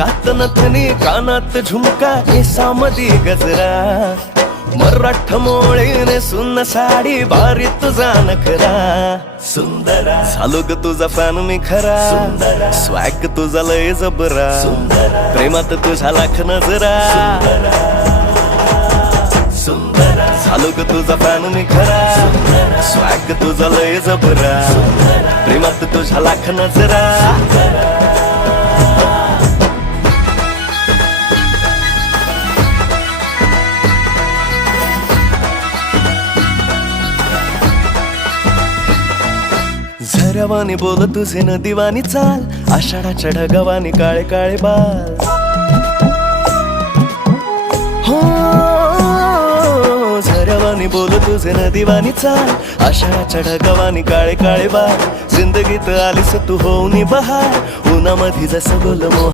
नाकात नथनी कानात झुमका केसामधी गजरा मराठ मोळीने सुन्न साडी भारी तुझा नखरा सुंदरा झालो ग तुझा फॅन मी खरा स्वॅग तुझा लय जबरा प्रेमात तुझा लाख नजरा झालो ग तुझा फॅन मी खरा स्वॅग तुझा लय जबरा प्रेमात तुझा लाख नजरा झऱ्यावानी बोल तुझे नदीवानी चाल आषाढाच्या ढगावानी काळे काळे बाल हो झऱ्यावानी बोल तुझे नदीवानी चाल आषाढाच्या ढगावानी काळे काळे बाल जिंदगीत आलीस तू होऊनी बहार उन्हामध्ये जसं बोल